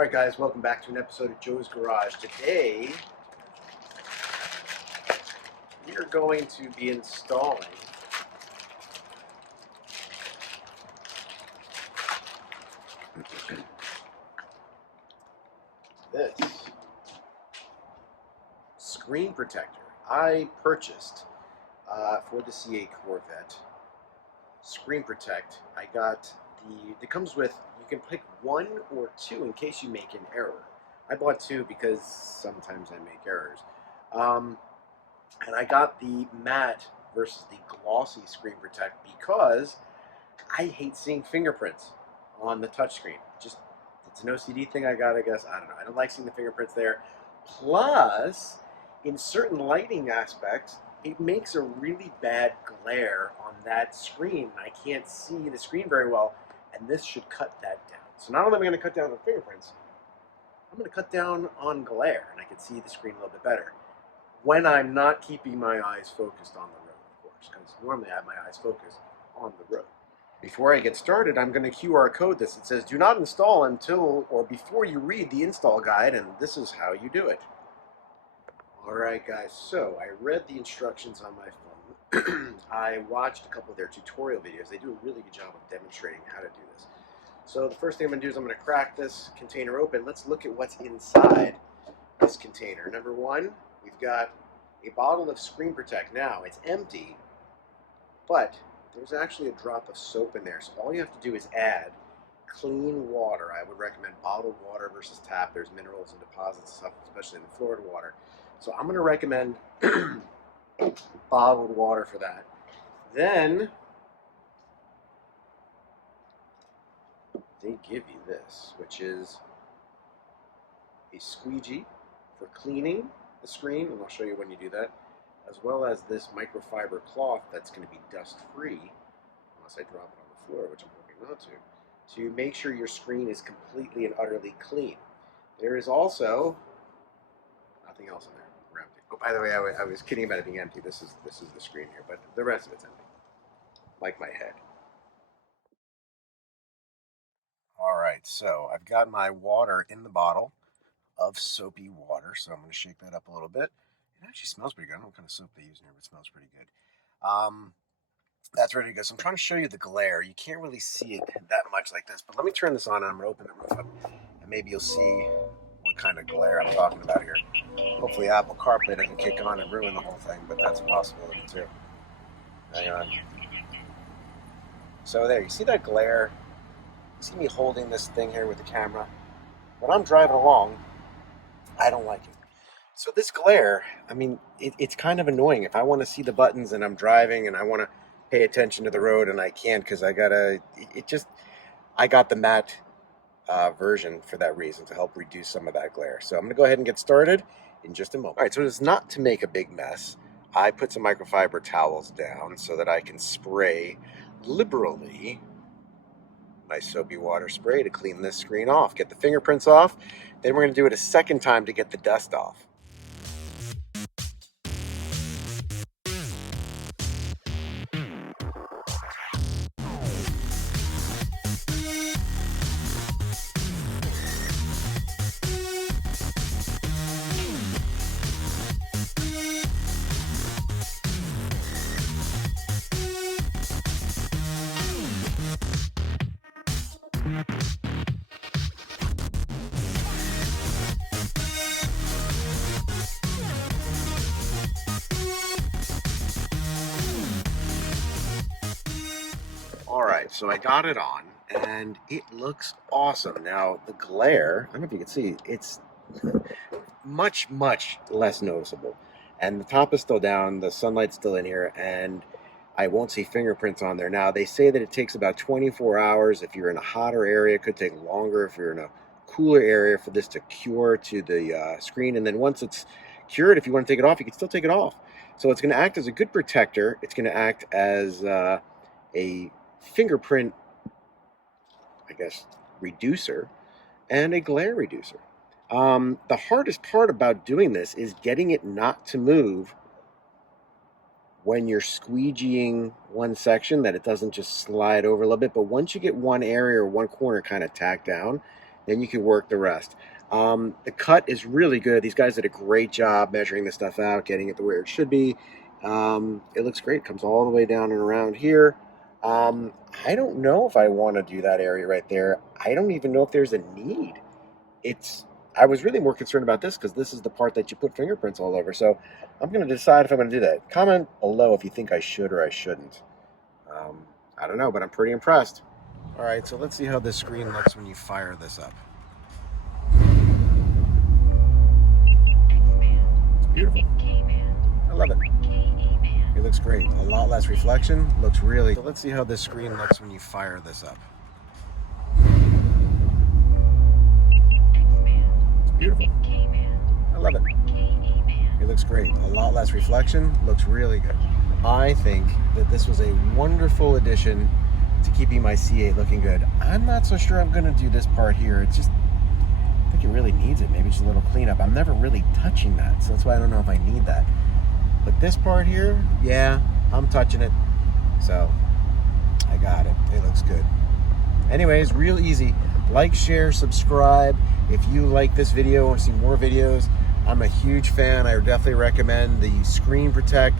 Alright guys, welcome back to an episode of Joe's Garage. Today, we are going to be installing this screen protector I purchased for the C8 Corvette. ScreenProtech. I got it comes with, you can pick one or two in case you make an error. I bought two because sometimes I make errors. And I got the matte versus the glossy ScreenProtech because I hate seeing fingerprints on the touchscreen. Just, it's an OCD thing I got, I guess. I don't know. I don't like seeing the fingerprints there. Plus, in certain lighting aspects, it makes a really bad glare on that screen. I can't see the screen very well, and this should cut that down. So not only am I going to cut down on fingerprints, I'm going to cut down on glare, and I can see the screen a little bit better when I'm not keeping my eyes focused on the road, of course, because normally I have my eyes focused on the road. Before I get started, I'm going to QR code this. It says, do not install until or before you read the install guide, and this is how you do it. Alright guys, so I read the instructions on my phone. I watched a couple of their tutorial videos. They do a really good job of demonstrating how to do this. So the first thing I'm going to do is I'm going to crack this container open. Let's look at what's inside this container. Number one, we've got a bottle of ScreenProtech. Now, it's empty, but there's actually a drop of soap in there. So all you have to do is add clean water. I would recommend bottled water versus tap. There's minerals and deposits and stuff, especially in the Florida water. So I'm going to recommend bottled water for that. Then they give you this, which is a squeegee for cleaning the screen, and I'll show you when you do that, as well as this microfiber cloth that's going to be dust-free, unless I drop it on the floor, which I'm hoping not to make sure your screen is completely and utterly clean. There is also nothing else in there. We're empty. Oh, by the way, I was kidding about it being empty. This is the screen here, but the rest of it's empty, like my head. All right, so I've got my water in the bottle of soapy water, so I'm going to shake that up a little bit. It actually smells pretty good. I don't know what kind of soap they use in here, but it smells pretty good. That's ready to go. So I'm trying to show you the glare. You can't really see it that much like this, but let me turn this on and I'm going to open the roof up, and maybe you'll see what kind of glare I'm talking about here. Hopefully Apple CarPlay doesn't kick on and ruin the whole thing, but that's a possibility too. Hang on. So there, you see that glare? You see me holding this thing here with the camera? When I'm driving along, I don't like it. So this glare, I mean, it's kind of annoying. If I want to see the buttons and I'm driving and I want to pay attention to the road and I can't because I got the matte version for that reason, to help reduce some of that glare. So I'm going to go ahead and get started in just a moment. All right, so it's not to make a big mess. I put some microfiber towels down so that I can spray liberally my soapy water spray to clean this screen off, get the fingerprints off. Then we're going to do it a second time to get the dust off. Alright, so I got it on, and it looks awesome. Now, the glare, I don't know if you can see, it's much less noticeable. And the top is still down, the sunlight's still in here, and I won't see fingerprints on there. Now, they say that it takes about 24 hours. If you're in a hotter area, it could take longer if you're in a cooler area for this to cure to the screen. And then once it's cured, if you want to take it off, you can still take it off. So it's going to act as a good protector. It's going to act as a fingerprint, I guess, reducer and a glare reducer. The hardest part about doing this is getting it not to move when you're squeegeeing one section, that it doesn't just slide over a little bit. But once you get one area or one corner kind of tacked down, then you can work the rest. The cut is really good. These guys did a great job measuring this stuff out, getting it to where it should be. It looks great. It comes all the way down and around here. I don't know if I want to do that area right there. I don't even know if there's a need. I was really more concerned about this because this is the part that you put fingerprints all over. So I'm going to decide if I'm going to do that. Comment below if you think I should or I shouldn't. I don't know, but I'm pretty impressed. All right, so let's see how this screen looks when you fire this up. It's beautiful. I love it. It looks great. A lot less reflection. Looks really... So let's see how this screen looks when you fire this up. It's beautiful. I love it. It looks great. A lot less reflection. Looks really good. I think that this was a wonderful addition to keeping my C8 looking good. I'm not so sure I'm going to do this part here. It's just... I think it really needs it. Maybe just a little cleanup. I'm never really touching that, so that's why I don't know if I need that. But this part here, yeah, I'm touching it. So, I got it. It looks good. Anyways, real easy. Like, share, subscribe. If you like this video or see more videos, I'm a huge fan. I definitely recommend the ScreenProtech.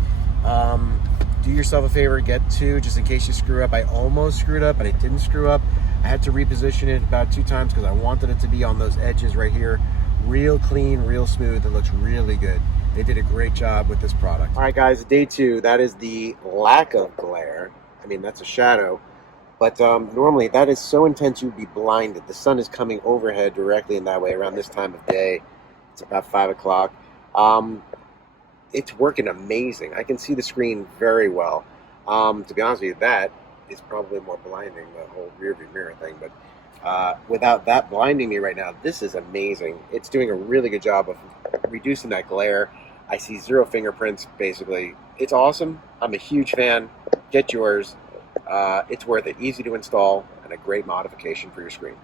Do yourself a favor, get two, just in case you screw up. I almost screwed up, but I didn't screw up. I had to reposition it about 2 times because I wanted it to be on those edges right here. Real clean, real smooth. It looks really good. They did a great job with this product. All right, guys, day 2. That is the lack of glare. I mean, that's a shadow. But normally, that is so intense you'd be blinded. The sun is coming overhead directly in that way around this time of day. It's about 5 o'clock. It's working amazing. I can see the screen very well. To be honest with you, that is probably more blinding, the whole rear view mirror thing. But without that blinding me right now, this is amazing. It's doing a really good job of reducing that glare. I see 0 fingerprints, basically. It's awesome. I'm a huge fan. Get yours. It's worth it. Easy to install and a great modification for your screen.